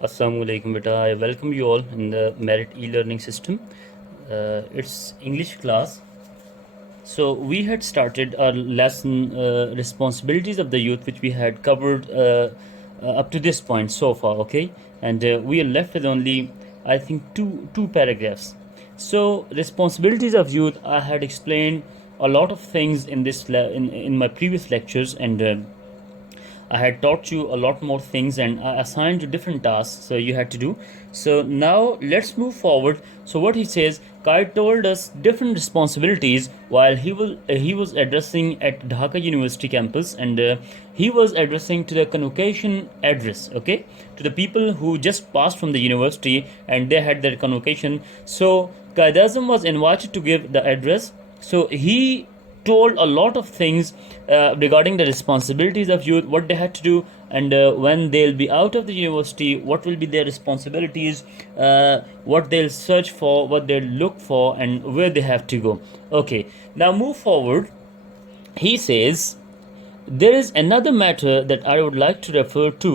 Assalamu alaikum beta. I welcome you all in the Merit e-learning system. It's English class. So we had started our lesson responsibilities of the youth, which we had covered up to this point so far. Okay, and we are left with only I think two paragraphs. So responsibilities of youth, I had explained a lot of things in in my previous lectures, and I had taught you a lot more things and I assigned you different tasks so you had to do. So now let's move forward. So what he says, Kai told us different responsibilities while he was addressing at Dhaka University campus, and he was addressing to the convocation address, okay, to the people who just passed from the university and they had their convocation. So Qaid Azam was invited to give the address. So he told a lot of things regarding the responsibilities of youth, what they had to do, and when they'll be out of the university, what will be their responsibilities, what they'll search for, what they'll look for, and where they have to go. Okay, now move forward. He says, there is another matter that I would like to refer to.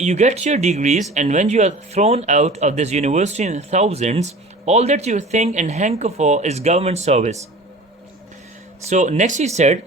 you get your degrees and when you are thrown out of this university in thousands, all that you think and hanker for is government service. So next he said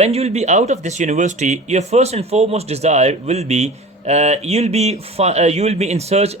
when you will be out of this university, your first and foremost desire will be you will be in search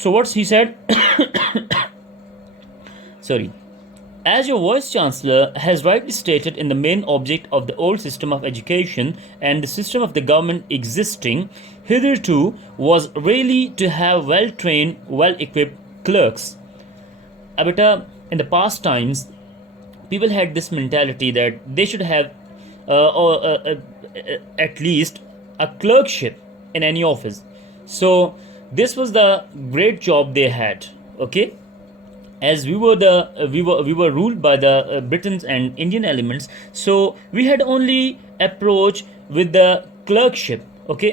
So what's he said? Sorry. As your Vice Chancellor has rightly stated, in the main object of the old system of education and the system of the government existing hitherto was really to have well-trained, well-equipped clerks. Abeta, in the past times, people had this mentality that they should have at least a clerkship in any office. So this was the great job they had, okay, as we were ruled by the Britons and Indian elements, so we had only approach with the clerkship, okay.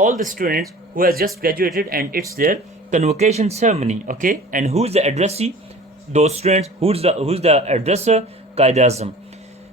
all the students who has just graduated and it's their convocation ceremony, okay, and who is the addressee, those students, who's the addresser, Qaid Azam.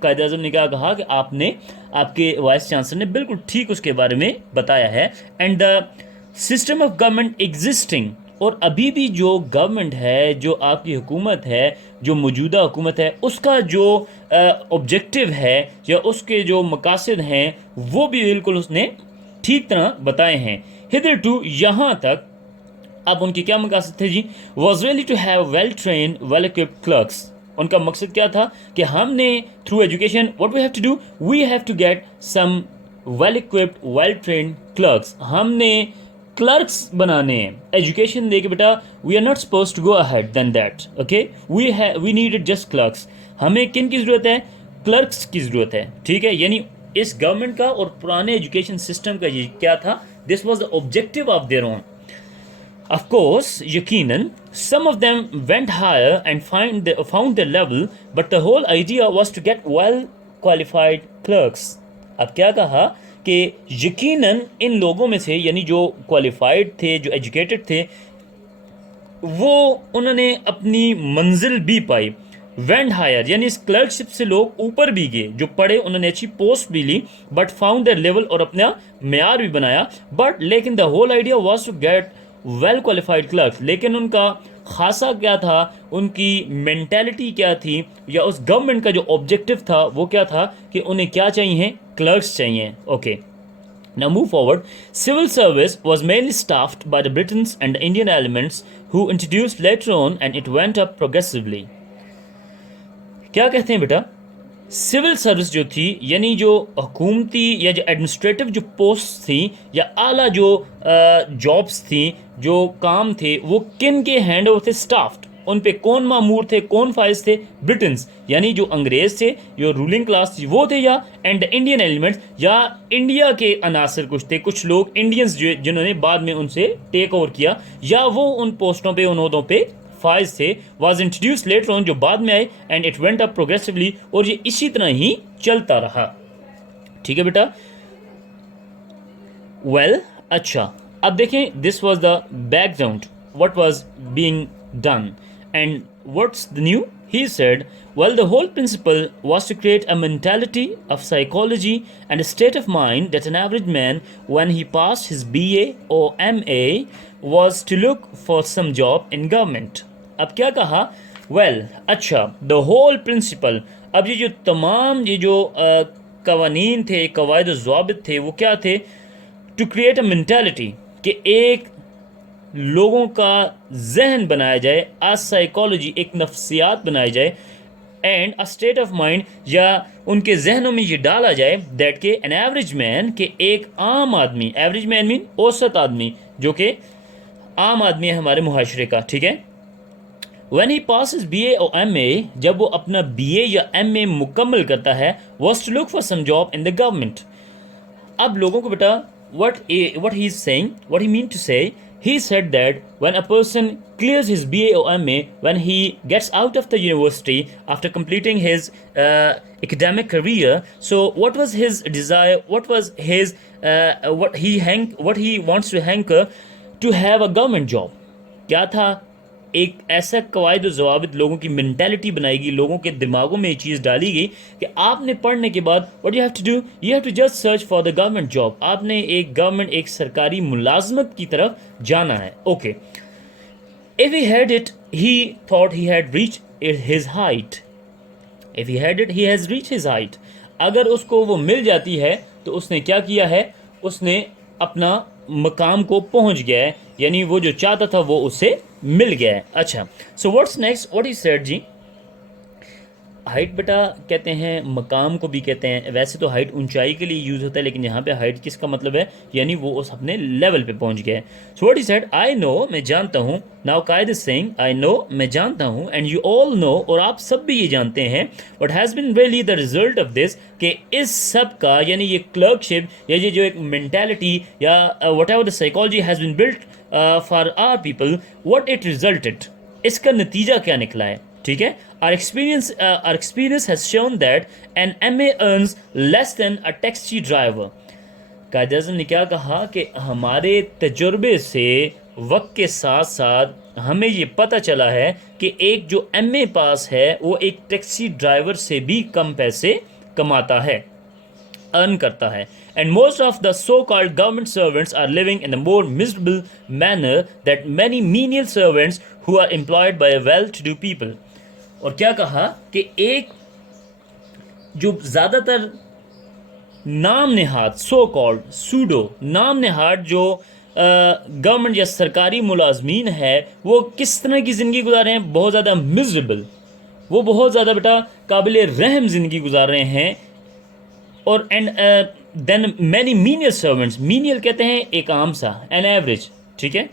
قائد اعظم نے کیا کہا کہ آپ نے, آپ کے vice chancellor نے بالکل ٹھیک اس کے بارے میں بتایا ہے. And the system of government existing, اور ابھی بھی جو گورنمنٹ ہے, جو آپ کی حکومت ہے, جو موجودہ حکومت ہے, اس کا جو آبجیکٹو ہے یا اس کے جو مقاصد ہیں وہ بھی بالکل اس نے ٹھیک طرح بتائے ہیں. ہدر ٹو, یہاں تک. اب ان کے کیا مقاصد تھے جی؟ Was really to have well trained well occupied clerks. ان کا مقصد کیا تھا کہ ہم نے through education, what we have to do, we have to get some well occupied well trained clerks. ہم نے کلرکس بنانے ہیں ایجوکیشن دے کے. بیٹا we are not suppose to go ahead then that, okay, we need just clerks. ہمیں کن کی ضرورت ہے؟ کلرکس کی ضرورت ہے, ٹھیک ہے. یعنی اس گورنمنٹ کا اور پرانے ایجوکیشن سسٹم کا یہ کیا تھا, this was the objective of their own. Of course, یقیناً, some of them went higher and found their level, but the whole idea was to get well qualified clerks. اب کیا کہا کہ یقیناً ان لوگوں میں سے, یعنی جو کوالیفائڈ تھے, جو ایجوکیٹڈ تھے, وہ انہوں نے اپنی منزل بھی پائی. وینڈ ہائر یعنی اس کلرکشپ سے لوگ اوپر بھی گئے, جو پڑھے انہوں نے اچھی پوسٹ بھی لی, بٹ فاؤنڈ دیئر لیول, اور اپنا معیار بھی بنایا. بٹ لیکن the whole idea was to get well qualified clerks. لیکن ان کا خاصہ کیا تھا, ان کی مینٹیلٹی کیا تھی, یا اس گورنمنٹ کا جو آبجیکٹو تھا وہ کیا تھا کہ انہیں کیا چاہیے؟ کلرکس چاہیے. Okay, now move forward. Civil service was mainly staffed by the Britons and the Indian elements who introduced later on, and it went up progressively. کیا کہتے ہیں بیٹا؟ سول سروس جو تھی, یعنی جو حکومتی یا جو ایڈمنسٹریٹو جو پوسٹ تھیں یا اعلیٰ جو جابس تھیں, جو کام تھے, وہ کن کے ہینڈ اوور تھے؟ اسٹافڈ. ان پہ کون مامور تھے, کون فائز تھے؟ برٹنس, یعنی جو انگریز تھے, جو رولنگ کلاس تھی وہ تھے, یا اینڈ انڈین ایلیمنٹس, یا انڈیا کے عناصر کچھ تھے, کچھ لوگ انڈینس جنہوں نے بعد میں ان سے ٹیک اوور کیا, یا وہ ان پوسٹوں پہ, ان عہدوں پہ فائز تھے. واز انٹروڈیوس لیٹر آن, جو بعد میں آئے, and it went up progressively, اور یہ اسی طرح ہی چلتا رہا. ٹھیک ہے بیٹا. ویل, اچھا, اب دیکھیں, دس was the back ground, what was being done, and what's the new. He said, well, the whole principle was to create a mentality of psychology and a state of mind that an average man, when he passed his BA or MA, was to look for some job in government. اب کیا کہا؟ well, اچھا, the whole principle. اب یہ جو تمام یہ جو قوانین تھے, قواعد و ضوابط تھے, وہ کیا تھے؟ to create a mentality, کہ ایک لوگوں کا ذہن بنایا جائے, آ سائیکالوجی, ایک نفسیات بنائی جائے, and a state of mind, یا ان کے ذہنوں میں یہ ڈالا جائے دیٹ کہ این ایوریج مین, کہ ایک عام آدمی, ایوریج مین مین اوسط آدمی, جو کہ عام آدمی ہے ہمارے معاشرے کا, ٹھیک ہے. when he passes BA or MA, جب وہ اپنا BA یا MA مکمل کرتا ہے, was to look for some job in the government. اب لوگوں کو بیٹا what he is saying, what he mean to say, he said that when a person clears his BA or MA, when he gets out of the university after completing his academic career, so what was his desire, what was his what he wants to hanker to have a government job. کیا تھا؟ ایک ایسا قواعد و ضوابط, لوگوں کی mentality بنائی گئی, لوگوں کے دماغوں میں یہ چیز ڈالی گئی کہ آپ نے پڑھنے کے بعد what you have to do, you have to just search for the government job. آپ نے ایک گورنمنٹ, ایک سرکاری ملازمت کی طرف جانا ہے. Okay, if he had it, he thought he had reached his height. If he had it, he has reached his height. اگر اس کو وہ مل جاتی ہے تو اس نے کیا کیا ہے؟ اس نے اپنا مقام کو پہنچ گیا ہے, یعنی وہ جو چاہتا تھا وہ اسے مل گیا ہے. اچھا, so what's next, what is said جی؟ ہائٹ بیٹا کہتے ہیں مقام کو بھی کہتے ہیں. ویسے تو ہائٹ اونچائی کے لیے یوز ہوتا ہے, لیکن یہاں پہ ہائٹ کس کا مطلب ہے؟ یعنی وہ اس اپنے لیول پہ پہنچ گیا ہے. سو واٹ از سیڈ, آئی نو, میں جانتا ہوں. ناؤ قائد از سیئنگ, آئی نو, میں جانتا ہوں, اینڈ یو آل نو, اور آپ سب بھی یہ جانتے ہیں, what has been really the result of this, کہ اس سب کا, یعنی یہ کلرکشپ, یا یہ جو ایک مینٹیلٹی, یا whatever the psychology has been built for our people, what it resulted, اس کا نتیجہ کیا نکلا ہے. ٹھیک ہے. Our experience has shown that an MA earns less than a taxi driver. قائد اعظم نے کیا کہا کہ ہمارے تجربے سے وقت کے ساتھ ساتھ ہمیں یہ پتہ چلا ہے کہ ایک جو MA پاس ہے وہ ایک ٹیکسی ڈرائیور سے بھی کم پیسے کماتا ہے, ارن کرتا ہے. And most of the so-called government servants are living in a more miserable manner than many menial servants who are employed by well-to-do people. اور کیا کہا کہ ایک جو زیادہ تر نام نہاد سو کالڈ سوڈو نام نہاد جو گورنمنٹ یا سرکاری ملازمین ہے وہ کس طرح کی زندگی گزار رہے ہیں, بہت زیادہ مزریبل, وہ بہت زیادہ بیٹا قابل رحم زندگی گزار رہے ہیں. اور اینڈ دین مینی مینیل سرونٹس, مینیل کہتے ہیں ایک عام سا, این ایوریج, ٹھیک ہے,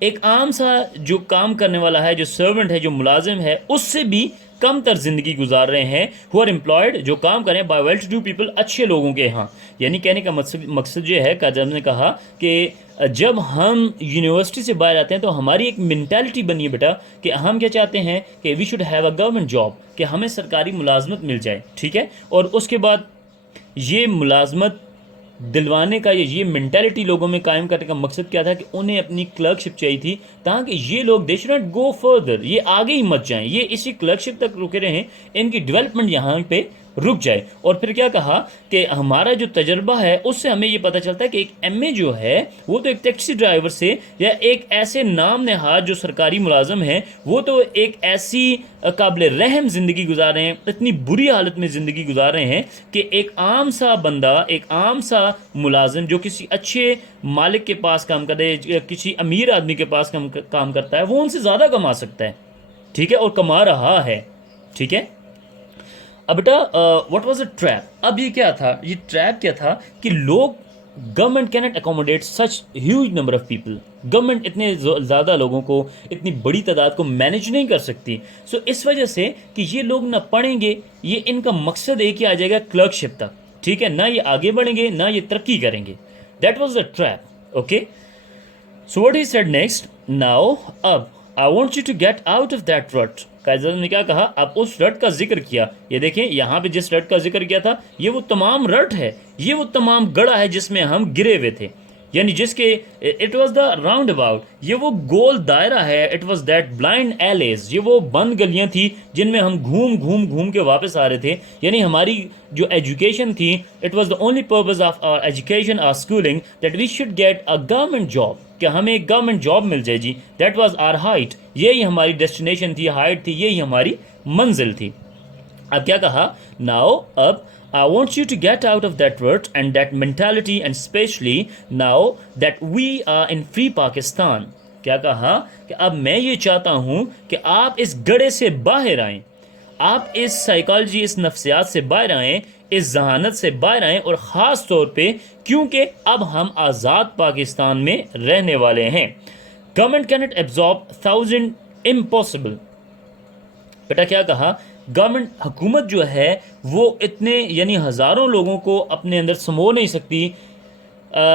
ایک عام سا جو کام کرنے والا ہے, جو سرونٹ ہے, جو ملازم ہے, اس سے بھی کم تر زندگی گزار رہے ہیں. ہو آر امپلائڈ, جو کام کریں by well to do people, اچھے لوگوں کے ہاں. یعنی کہنے کا مقصد یہ ہے کہ جب نے کہا کہ جب ہم یونیورسٹی سے باہر آتے ہیں تو ہماری ایک مینٹالٹی بنی ہے بیٹا کہ ہم کیا چاہتے ہیں کہ we should have a government job, کہ ہمیں سرکاری ملازمت مل جائے, ٹھیک ہے. اور اس کے بعد یہ ملازمت دلوانے کا یہ مینٹالٹی لوگوں میں قائم کرنے کا مقصد کیا تھا کہ انہیں اپنی کلرکشپ چاہیے تھی تاکہ یہ لوگ they should not go further, یہ آگے ہی مت جائیں, یہ اسی کلرکشپ تک رکے رہیں, ان کی ڈیولپمنٹ یہاں پہ رک جائے. اور پھر کیا کہا کہ ہمارا جو تجربہ ہے اس سے ہمیں یہ پتہ چلتا ہے کہ ایک ایم اے جو ہے وہ تو ایک ٹیکسی ڈرائیور سے یا ایک ایسے نام نہاد جو سرکاری ملازم ہیں وہ تو ایک ایسی قابل رحم زندگی گزار رہے ہیں, اتنی بری حالت میں زندگی گزار رہے ہیں کہ ایک عام سا بندہ, ایک عام سا ملازم جو کسی اچھے مالک کے پاس کام کرے, کسی امیر آدمی کے پاس کام کرتا ہے, وہ ان سے زیادہ کما سکتا ہے, ٹھیک ہے, اور کما رہا ہے, ٹھیک ہے. اب بیٹا واٹ واز اے ٹریپ, اب یہ کیا تھا, یہ ٹریپ کیا تھا کہ لوگ government can't accommodate such huge number of people, government اتنے زیادہ لوگوں کو, اتنی بڑی تعداد کو مینیج نہیں کر سکتی. سو اس وجہ سے کہ یہ لوگ نہ پڑھیں گے, یہ ان کا مقصد ایک ہی آ جائے گا کلرکشپ تک, ٹھیک ہے, نہ یہ آگے بڑھیں گے نہ یہ ترقی کریں گے. That was a trap, okay. So what he said next, now اب I want you to get out of that rut. Quaid Azam نے کیا کہا, اب اس رٹ کا ذکر کیا. یہ دیکھیں یہاں پہ جس رٹ کا ذکر کیا تھا یہ وہ تمام رٹ ہے, یہ وہ تمام گڑھا ہے جس میں ہم گرے ہوئے تھے, یعنی جس کے it was the round about, یہ وہ گول دائرہ ہے. اٹ واز دیٹ بلائنڈ ایلیز, یہ وہ بند گلیاں تھی جن میں ہم گھوم کے واپس آ رہے تھے. یعنی ہماری جو ایجوکیشن تھی, it was the only purpose of our education, our schooling, that we should get a government job, کہ ہمیں ایک گورنمنٹ جاب مل جائے جی. دیٹ واز آر ہائٹ, یہی ہماری ڈیسٹینیشن تھی, ہائٹ تھی, یہی ہماری منزل تھی. اب کیا کہا, ناؤ اب I want you to get out of that rut and that mentality, and especially now that we are in free Pakistan. کیا کہا کہ اب میں یہ چاہتا ہوں کہ آپ اس گڑھے سے باہر آئیں, آپ اس سائیکالوجی, اس نفسیات سے باہر آئیں, اس ذہانت سے باہر آئیں, اور خاص طور پہ کیونکہ اب ہم آزاد پاکستان میں رہنے والے ہیں. Government cannot absorb 1000 impossible. بیٹا کیا کہا, گورنمنٹ حکومت جو ہے وہ اتنے یعنی ہزاروں لوگوں کو اپنے اندر سمو نہیں سکتی,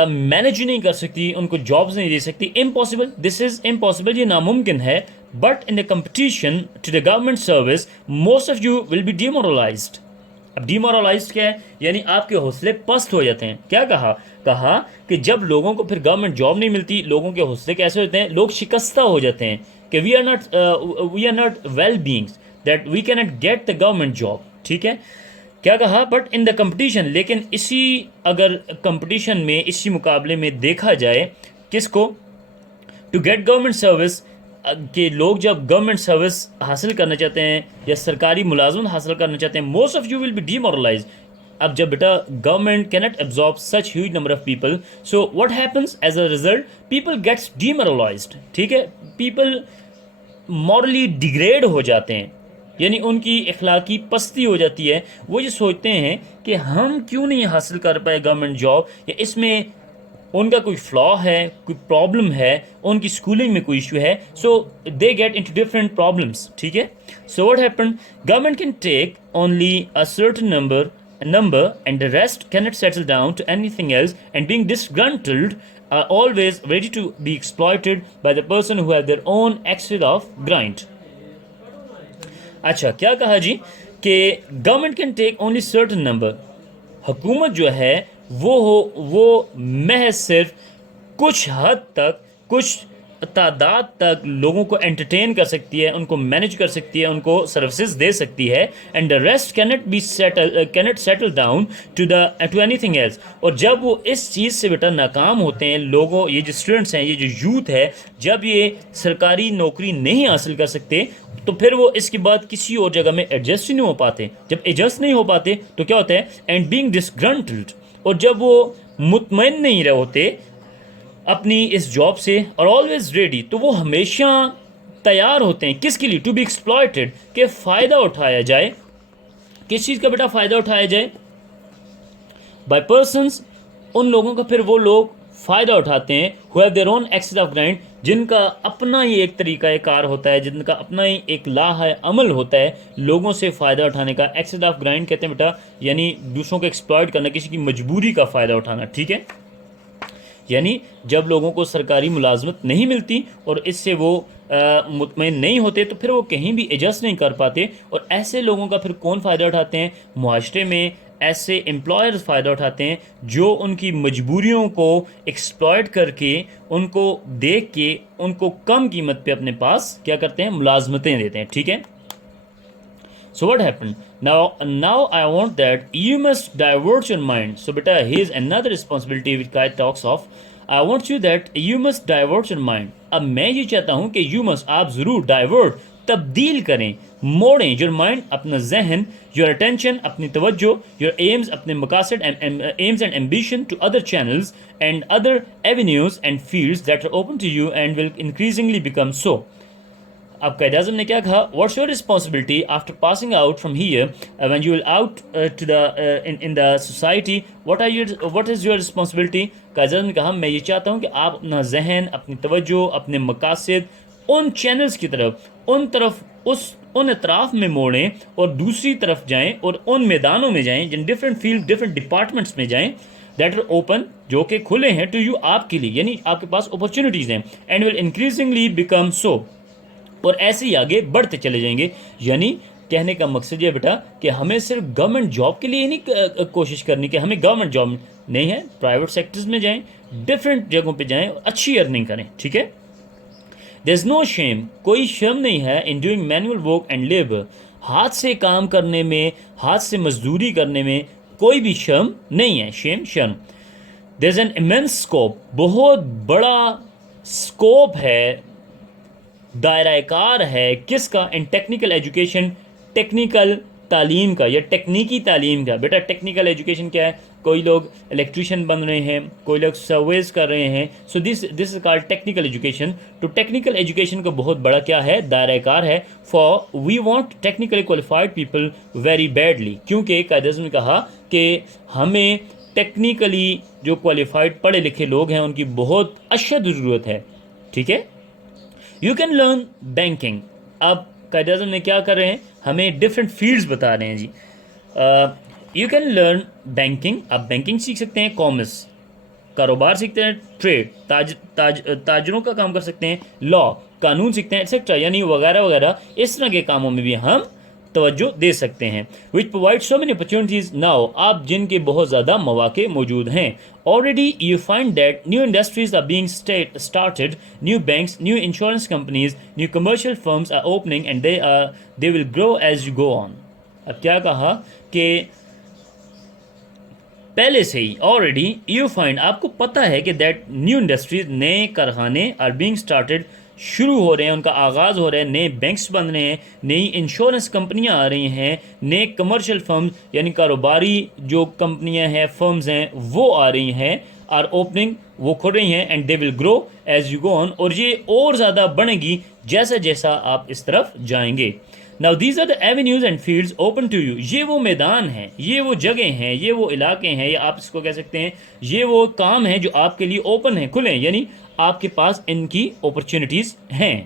مینیج نہیں کر سکتی, ان کو جابز نہیں دے سکتی. امپاسبل, دس از امپاسبل, یہ ناممکن ہے. But in the competition to the government service most of you will be demoralised. اب ڈیمورلائزڈ کیا ہے, یعنی آپ کے حوصلے پست ہو جاتے ہیں. کیا کہا کہ جب لوگوں کو پھر گورنمنٹ جاب نہیں ملتی, لوگوں کے حوصلے کیسے ہوتے ہیں, لوگ شکستہ ہو جاتے ہیں کہ we are not well beings, that we cannot get the government job, ٹھیک ہے. کیا کہا, بٹ ان دا کمپٹیشن, لیکن اسی اگر کمپٹیشن میں, اسی مقابلے میں دیکھا جائے کس کو, ٹو گیٹ گورنمنٹ سروس, کہ لوگ جب گورنمنٹ سروس حاصل کرنا چاہتے ہیں یا سرکاری ملازمت حاصل کرنا چاہتے ہیں, most of you will be demoralised. اب جب بیٹا government can't absorb such huge number of people, so what happens as a result, people gets demoralized, ٹھیک ہے. people morally degrade ہو جاتے ہیں, یعنی ان کی اخلاقی پستی ہو جاتی ہے. وہ یہ سوچتے ہیں کہ ہم کیوں نہیں حاصل کر پائے گورنمنٹ جاب, یا اس میں ان کا کوئی فلا ہے, کوئی پرابلم ہے, ان کی اسکولنگ میں کوئی ایشو ہے. So they get into different problems, ٹھیک ہے. So what happen, government can take only a certain number and the rest cannot settle down to anything else, and being disgruntled are always ready to be exploited by the person who have their own axis of grind. اچھا کیا کہا جی کہ government can take only certain number, حکومت جو ہے وہ محض صرف کچھ حد تک, کچھ تعداد تک لوگوں کو انٹرٹین کر سکتی ہے, ان کو مینیج کر سکتی ہے, ان کو سروسز دے سکتی ہے. And the rest can't settle down to anything else. اور جب وہ اس چیز سے بیٹا ناکام ہوتے ہیں لوگوں, یہ جو اسٹوڈنٹس ہیں, یہ جو یوتھ ہے, جب یہ سرکاری نوکری نہیں حاصل کر سکتے تو پھر وہ اس کے بعد کسی اور جگہ میں ایڈجسٹ ہی نہیں ہو پاتے. جب ایڈجسٹ نہیں ہو پاتے تو کیا ہوتا ہے, اینڈ بینگ ڈسگرنٹلڈ, اور جب وہ مطمئن نہیں رہے ہوتے اپنی اس جاب سے, اور آلویز ریڈی, تو وہ ہمیشہ تیار ہوتے ہیں کس کے لیے, ٹو بی ایکسپلائٹڈ, کہ فائدہ اٹھایا جائے. کس چیز کا بیٹا فائدہ اٹھایا جائے؟ بائی پرسنس, ان لوگوں کا پھر وہ لوگ فائدہ اٹھاتے ہیں who have their own access of grind, جن کا اپنا ہی ایک طریقہ کار ہوتا ہے, جن کا اپنا ہی ایک لاہ عمل ہوتا ہے لوگوں سے فائدہ اٹھانے کا. ایکسس آف گرائنڈ کہتے ہیں بیٹا یعنی دوسروں کو ایکسپلائٹ کرنا, کسی کی مجبوری کا فائدہ اٹھانا. ٹھیک ہے, یعنی جب لوگوں کو سرکاری ملازمت نہیں ملتی اور اس سے وہ مطمئن نہیں ہوتے تو پھر وہ کہیں بھی ایڈجسٹ نہیں کر پاتے. اور ایسے لوگوں کا پھر کون فائدہ اٹھاتے ہیں؟ معاشرے میں ایسے امپلائرز فائدہ اٹھاتے ہیں جو ان کی مجبوریوں کو ایکسپلائٹ کر کے, ان کو دیکھ کے, ان کو کم قیمت پہ اپنے پاس کیا کرتے ہیں, ملازمتیں دیتے ہیں. ٹھیک ہے. So what happened? Now I want that you must divert your mind. So beta, here's another responsibility which Kai talks of. I want you that you must divert your mind. اب میں یہ چاہتا ہوں کہ you must, آپ ضرور divert, تبدیل کریں, موڑیں your mind, اپنا ذہن, your attention, اپنی توجہ, your aims, اپنے مقاصد, aims and ambition to other channels and other avenues and fields that are open to you and will increasingly become so. اب قائد اعظم نے کیا کہا, what's your responsibility after passing out from here when you will out to the in the society, what is your responsibility. Quaid Azam نے کہا میں یہ چاہتا ہوں کہ آپ اپنا ذہن, اپنی توجہ, اپنے مقاصد ان چینلز کی طرف, ان اطراف میں موڑیں اور دوسری طرف جائیں اور ان میدانوں میں جائیں, جن ڈفرینٹ فیلڈ, ڈفرینٹ ڈپارٹمنٹس میں جائیں, دیٹ آر اوپن, جو کہ کھلے ہیں, ٹو یو, آپ کے لیے, یعنی آپ کے پاس اپرچونیٹیز ہیں, and will increasingly become so, اور ایسے ہی آگے بڑھتے چلے جائیں گے. یعنی کہنے کا مقصد یہ بیٹا کہ ہمیں صرف گورنمنٹ جاب کے لیے نہیں کوشش کرنی کہ ہمیں گورنمنٹ جاب نہیں ہے, پرائیویٹ سیکٹرز میں جائیں, ڈفرینٹ جگہوں پہ جائیں اور اچھی ارننگ کریں. ٹھیک ہے. دیر از نو شیم, کوئی شرم نہیں ہے, in doing manual work and labour, ہاتھ سے کام کرنے میں, ہاتھ سے مزدوری کرنے میں کوئی بھی شرم نہیں ہے. شرم. دیر از این امینس اسکوپ, بہت بڑا اسکوپ ہے, دائرہ کار ہے, کس کا؟ ان ٹیکنیکل ایجوکیشن, ٹیکنیکل تعلیم کا یا ٹیکنیکی تعلیم کا. بیٹا ٹیکنیکل ایجوکیشن کیا ہے؟ کوئی لوگ الیکٹریشین بن رہے ہیں, کوئی لوگ سرویز کر رہے ہیں, so this is called technical education. تو ٹیکنیکل ایجوکیشن کا بہت بڑا کیا ہے, دائرہ کار ہے. For we want technically qualified people very badly, کیونکہ قائد اعظم نے کہا کہ ہمیں ٹیکنیکلی جو کوالیفائڈ پڑھے لکھے لوگ ہیں ان کی بہت اشد ضرورت ہے. ٹھیک ہے. You can learn banking. اب قائد اعظم نے کیا کر رہے ہیں, ہمیں ڈفرینٹ فیلڈز بتا رہے ہیں جی. یو کین لرن بینکنگ, آپ بینکنگ سیکھ سکتے ہیں, کامرس, کاروبار سیکھتے ہیں, ٹریڈ, تاجروں کا کام کر سکتے ہیں, لا, قانون سیکھتے ہیں, ایٹسیٹرا, یعنی وغیرہ وغیرہ اس طرح کے کاموں میں بھی ہم توجہ دے سکتے ہیں. Which provide so many opportunities now, آپ جن کے بہت زیادہ مواقع موجود ہیں. Already you find that new industries are being started, new banks, new insurance companies, new commercial firms are opening and they will grow as you go on. اب کیا کہا کہ پہلے سے ہی already you find, آپ کو پتہ ہے کہ that new industries, نئے کارخانے are being started, شروع ہو رہے ہیں, ان کا آغاز ہو رہا ہے, نئے بینکس بن رہے ہیں, نئی انشورنس کمپنیاں آ رہی ہیں, نئے کمرشل فرمز یعنی کاروباری جو کمپنیاں ہیں, فرمز ہیں, وہ آ رہی ہیں, آر اوپننگ, وہ کھل رہی ہیں, and they will grow as you go on, اور یہ اور زیادہ بڑھے گی جیسا جیسا آپ اس طرف جائیں گے. Now these are the avenues and fields open to you. یہ وہ میدان ہیں, یہ وہ جگہیں ہیں, یہ وہ علاقے ہیں, یا آپ اس کو کہہ سکتے ہیں یہ وہ کام ہیں جو آپ کے لیے اوپن ہیں, کھلے ہیں, یعنی آپ کے پاس ان کی اپرچونیٹیز ہیں.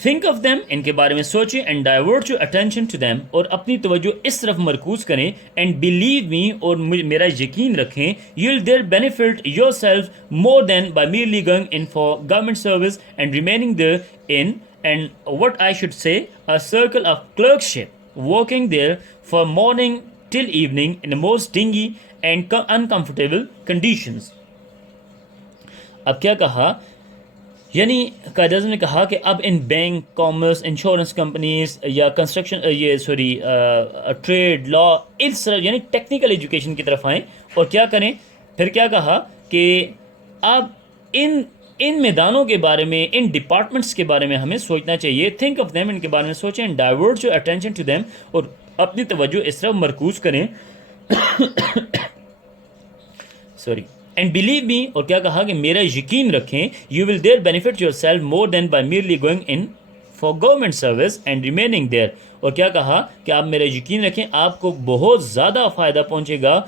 تھنک آف دیم, ان کے بارے میں سوچیں, and divert your attention to them, اور اپنی توجہ اس طرف مرکوز کریں, اینڈ بلیو می, اور میرا یقین رکھیں, you will there benefit yourself more than by merely going in for government service and remaining therein, and what I should say, a circle of clerkship, working there from morning till evening in the most dingy and uncomfortable conditions. اب کیا کہا, یعنی قائد اعظم نے کہا کہ اب in bank, commerce, insurance companies یا construction trade, لا, اس طرح یعنی ٹیکنیکل ایجوکیشن کی طرف آئیں اور کیا کریں. پھر کیا کہا کہ اب ان میدانوں کے بارے میں, ان ڈپارٹمنٹس کے بارے میں ہمیں سوچنا چاہیے. تھنک آف دیم, ان کے بارے میں سوچیں. And divert your attention to them, اور اپنی توجہ اس طرف مرکوز کریں. سوری. اینڈ بلیو می, اور کیا کہا کہ میرا یقین رکھیں, you will there benefit yourself more than by merely going in for government service and remaining there. اور کیا کہا کہ آپ میرا یقین رکھیں, آپ کو بہت زیادہ فائدہ پہنچے گا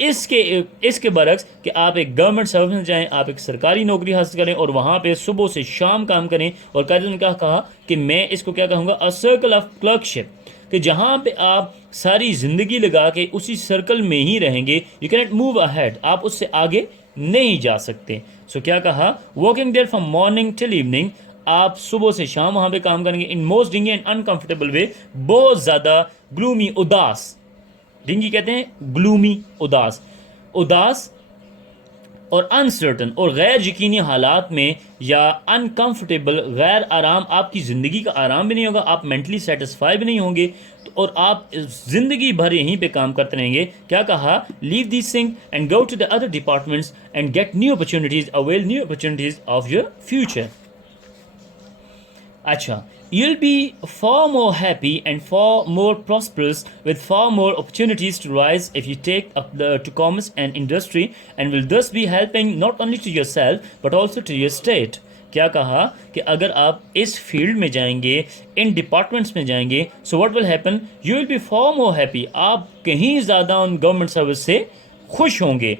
اس کے برعکس کہ آپ ایک گورنمنٹ سروس میں جائیں, آپ ایک سرکاری نوکری حاصل کریں اور وہاں پہ صبح سے شام کام کریں. اور قائد نے کہا کہ میں اس کو کیا کہوں گا, اے سرکل آف کلرکشپ, کہ جہاں پہ آپ ساری زندگی لگا کے اسی سرکل میں ہی رہیں گے. یو کینٹ موو اہیڈ, آپ اس سے آگے نہیں جا سکتے. سو کیا کہا, working there from morning till evening, آپ صبح سے شام وہاں پہ کام کریں گے. ان موسٹ ڈنگی اینڈ انکمفرٹیبل وے, بہت زیادہ گلومی, اداس, ڈنگی کہتے ہیں گلومی, اداس اور انسرٹن اور غیر یقینی حالات میں, یا انکمفرٹیبل, غیر آرام, آپ کی زندگی کا آرام بھی نہیں ہوگا, آپ مینٹلی سیٹسفائی بھی نہیں ہوں گے, اور آپ زندگی بھر یہیں پہ کام کرتے رہیں گے. کیا کہا, leave this thing and go to the other departments and get new opportunities, avail new opportunities of your future. اچھا, you'll be far more happy and far more prosperous with far more opportunities to rise if you take up to commerce and industry, and will thus be helping not only to yourself but also to your state. کیا کہا کہ اگر آپ اس field میں جائیں گے, ان departments میں جائیں گے, so what will happen, you will be far more happy, آپ کہیں زیادہ ان گورنمنٹ سروس سے خوش ہوں گے,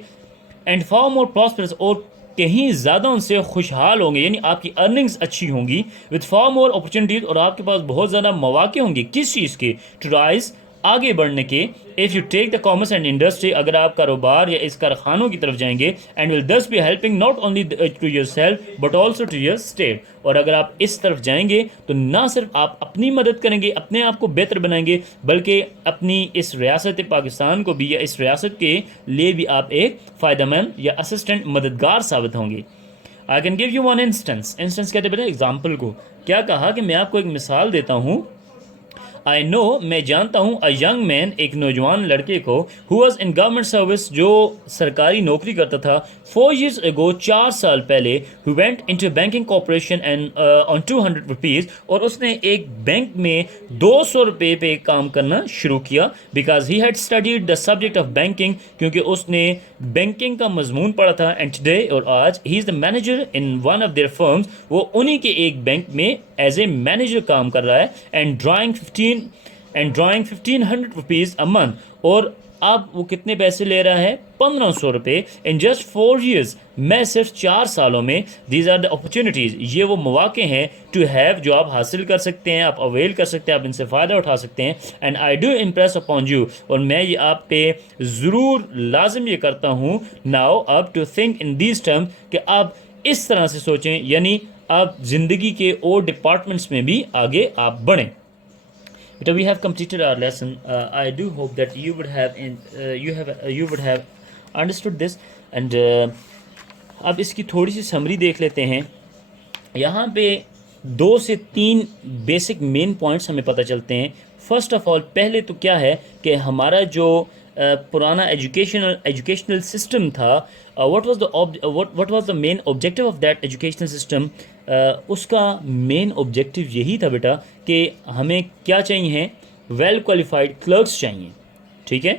and far more prosperous, اور کہیں زیادہ ان سے خوشحال ہوں گے, یعنی آپ کی ارننگز اچھی ہوں گی. وتھ فار مور اپرچونیٹیز, اور آپ کے پاس بہت زیادہ مواقع ہوں گے. کس چیز کے, ٹو رائز, آگے بڑھنے کے. If you take the commerce and industry, اگر آپ کاروبار یا اس کارخانوں کی طرف جائیں گے. And will this be helping not only to yourself but also to your state, اور اگر آپ اس طرف جائیں گے تو نہ صرف آپ اپنی مدد کریں گے, اپنے آپ کو بہتر بنائیں گے, بلکہ اپنی اس ریاست پاکستان کو بھی, یا اس ریاست کے لیے بھی آپ ایک فائدہ مند یا اسسٹنٹ, مددگار ثابت ہوں گے. I can give you one instance. Instance کہتے ہیں ایگزامپل کو. کیا کہا کہ میں آپ کو ایک مثال دیتا ہوں. I know, میں جانتا ہوں, a young man, ایک نوجوان لڑکے کو, who was in government service, جو سرکاری نوکری کرتا تھا, 4 years ago, 4 سال پہلے, who went into banking corporation and on 200 rupees, اور اس نے ایک بینک میں 200 روپے پہ کام کرنا شروع کیا, because he had studied the subject of banking, کیونکہ اس نے بینکنگ کا مضمون پڑھا تھا. and today, اور آج, he is the manager in one of their firms, وہ انہی کے ایک بینک میں ایز اے مینیجر کام کر رہا ہے. and drawing 1500 rupees a month, اور اب وہ کتنے پیسے لے رہا ہے, 1500 روپے. in just 4 years, میں صرف 4 سالوں میں. these are the opportunities, یہ وہ مواقع ہیں, to have, جو آپ حاصل کر سکتے ہیں, آپ اویل کر سکتے ہیں, آپ ان سے فائدہ اٹھا سکتے ہیں. and I do impress upon you, اور میں یہ آپ پہ ضرور لازم یہ کرتا ہوں, now up to think in these terms, کہ آپ اس طرح سے سوچیں, یعنی آپ زندگی کے اور ڈپارٹمنٹس میں بھی آگے آپ بڑھیں. But we have completed our lesson. I do hope that you would have understood this. And اب اس کی تھوڑی سی سمری دیکھ لیتے ہیں. یہاں پہ 2 سے 3 بیسک مین پوائنٹس ہمیں پتہ چلتے ہیں. فرسٹ آف آل, پہلے تو کیا ہے کہ ہمارا جو پرانا ایجوکیشنل سسٹم تھا, what was the main objective of that educational system, اس کا مین آبجیکٹیو یہی تھا بیٹا کہ ہمیں کیا چاہیے, ویل کوالیفائڈ کلرکس چاہیے. ٹھیک ہے.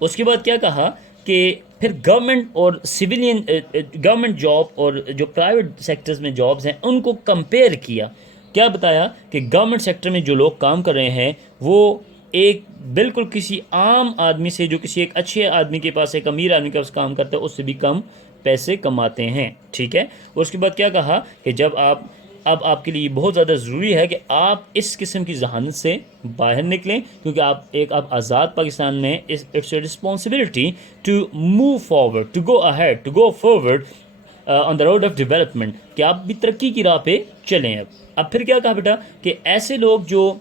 اس کے بعد کیا کہا کہ پھر گورنمنٹ اور سویلین, گورنمنٹ جاب اور جو پرائیویٹ سیکٹرز میں جابز ہیں ان کو کمپیئر کیا. کیا بتایا کہ گورنمنٹ سیکٹر میں جو لوگ کام کر رہے ہیں وہ ایک بالکل کسی عام آدمی سے, جو کسی ایک اچھے آدمی کے پاس, ایک امیر آدمی کے پاس کام کرتا ہے, اس سے بھی کم پیسے کماتے ہیں. ٹھیک ہے. اور اس کے بعد کیا کہا کہ جب آپ کے لیے بہت زیادہ ضروری ہے کہ آپ اس قسم کی ذہانت سے باہر نکلیں, کیونکہ آپ آزاد پاکستان میں, it's a responsibility to move forward, to go ahead, to go forward on the road of development, کہ آپ بھی ترقی کی راہ پہ چلیں. اب پھر کیا کہا بیٹا کہ ایسے لوگ جو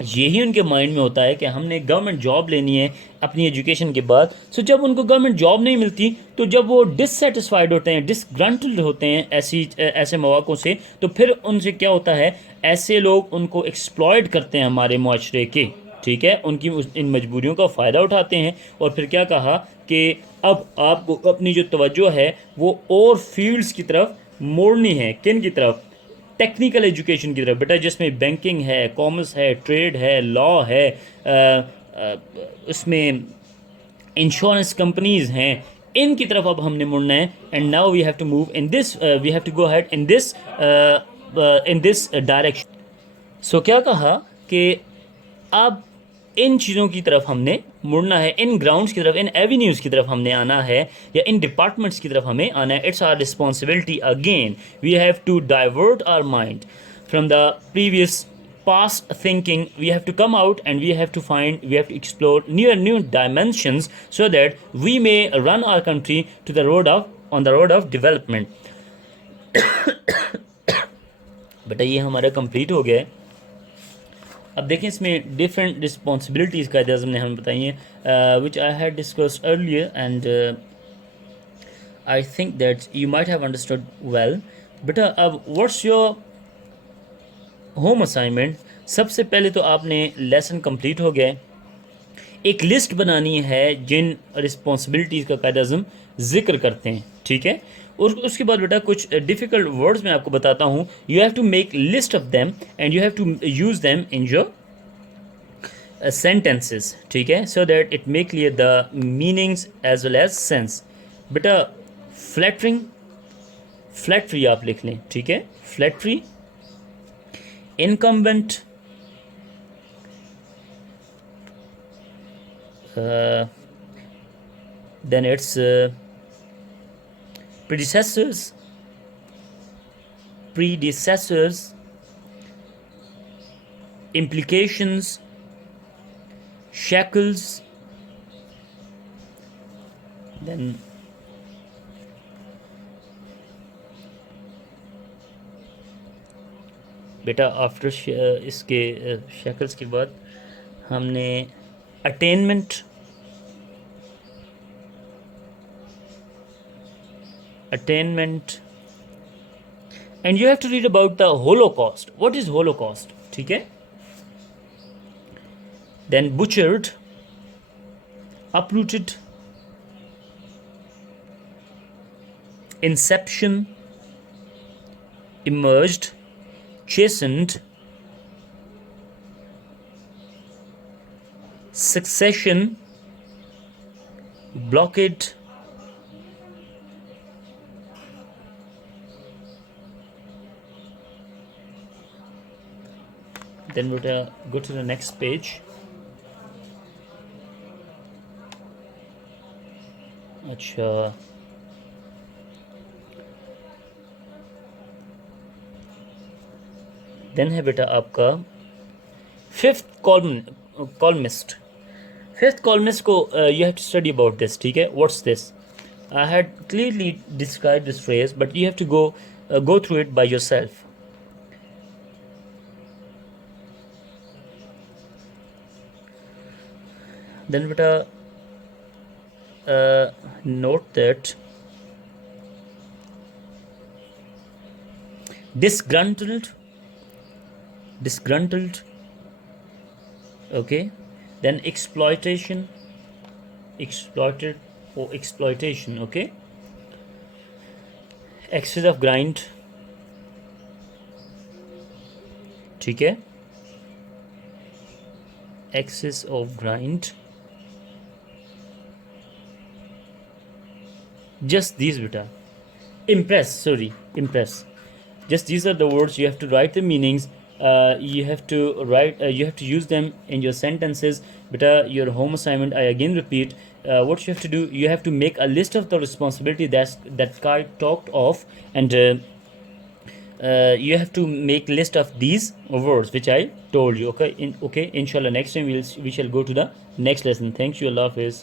یہی ان کے مائنڈ میں ہوتا ہے کہ ہم نے گورنمنٹ جاب لینی ہے اپنی ایجوکیشن کے بعد. سو جب ان کو گورنمنٹ جاب نہیں ملتی تو جب وہ ڈسسیٹسفائیڈ ہوتے ہیں, ڈسگرنٹلڈ ہوتے ہیں ایسے مواقع سے, تو پھر ان سے کیا ہوتا ہے, ایسے لوگ ان کو ایکسپلائٹ کرتے ہیں ہمارے معاشرے کے, ٹھیک ہے, ان کی ان مجبوریوں کا فائدہ اٹھاتے ہیں. اور پھر کیا کہا کہ اب آپ کو اپنی جو توجہ ہے وہ اور فیلڈز کی طرف موڑنی ہے. کن کی طرف؟ ٹیکنیکل ایجوکیشن کی طرف بیٹا, جس میں بینکنگ ہے, کامرس ہے, ٹریڈ ہے, لا ہے, اس میں انشورنس کمپنیز ہیں, ان کی طرف اب ہم نے مڑنا ہے. And now we have to move in this, we have to go ahead in this direction. سو کیا کہا کہ اب ان چیزوں کی طرف ہم نے مڑنا ہے, ان گراؤنڈس کی طرف, ان ایونیوز کی طرف ہم نے آنا ہے, یا ان ڈپارٹمنٹس کی طرف ہمیں آنا ہے. It's our responsibility again. We have to divert our mind from the previous past thinking. We have to come out and we have to explore new dimensions so that we may run our country on the road of development. بیٹا یہ ہمارا complete ہو گیا ہے. اب دیکھیں اس میں different responsibilities قائد اعظم نے ہمیں بتائی ہیں, which I had discussed earlier and I think that you might have understood well. بیٹا اب واٹس یور ہوم اسائنمنٹ؟ سب سے پہلے تو آپ نے لیسن کمپلیٹ ہو گیا ہے, ایک لسٹ بنانی ہے جن رسپانسبلٹیز کا قائد اعظم ذکر کرتے ہیں, ٹھیک ہے. اور اس کے بعد بیٹا کچھ ڈیفیکلٹ ورڈز میں آپ کو بتاتا ہوں. You have to make list of them and you have to use them in your sentences, ٹھیک ہے, so that it make clear the meanings as well as sense. بیٹا فلیٹری آپ لکھ لیں, ٹھیک ہے, flattery, incumbent, then its predecessors, implications, shackles, then بیٹا after اس کے شیکلز کے بعد ہم نے attainment, and you have to read about the holocaust. What is holocaust, ٹھیک ہے. دین بچرڈ, اپروٹڈ, inception, emerged, chastened, succession, blockade, then we'll go to the next page. اچھا, دین ہے بیٹا آپ کا ففتھ کالمسٹ. ففتھ کالمسٹ کو you have to study about this, ٹھیک ہے. What's this? I had clearly described this phrase but you have to go through it by yourself. Then beta note that disgruntled, okay, then exploitation, exploited or exploitation, okay, axis of grind, ٹھیک ہے, axis of grind. Just these beta. Impress. Just these are the words. You have to write the meanings. You have to use them in your sentences. Beta, your home assignment, I again repeat, what you have to do, you have to make a list of the responsibility that Kai talked of, and you have to make list of these words which I told you. Okay, inshallah next time we shall go to the next lesson. Thank you. Allah Hafiz.